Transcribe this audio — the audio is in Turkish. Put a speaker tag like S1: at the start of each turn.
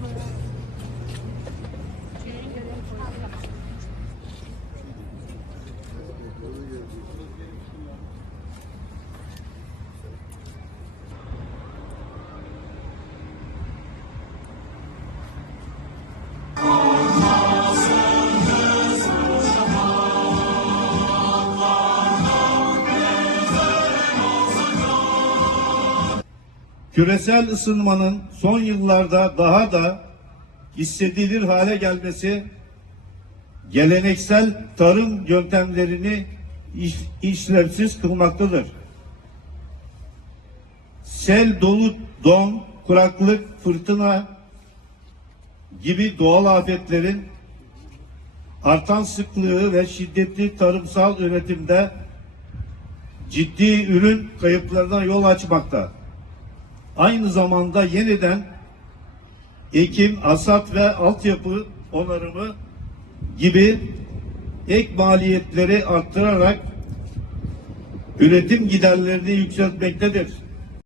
S1: Thank you. Küresel ısınmanın son yıllarda daha da hissedilir hale gelmesi geleneksel tarım yöntemlerini iş- işlevsiz kılmaktadır. Sel, dolu, don, kuraklık, fırtına gibi doğal afetlerin artan sıklığı ve şiddetli tarımsal üretimde ciddi ürün kayıplarına yol açmakta aynı zamanda yeniden ekim, hasat ve altyapı onarımı gibi ek maliyetleri arttırarak üretim giderlerini yükseltmektedir.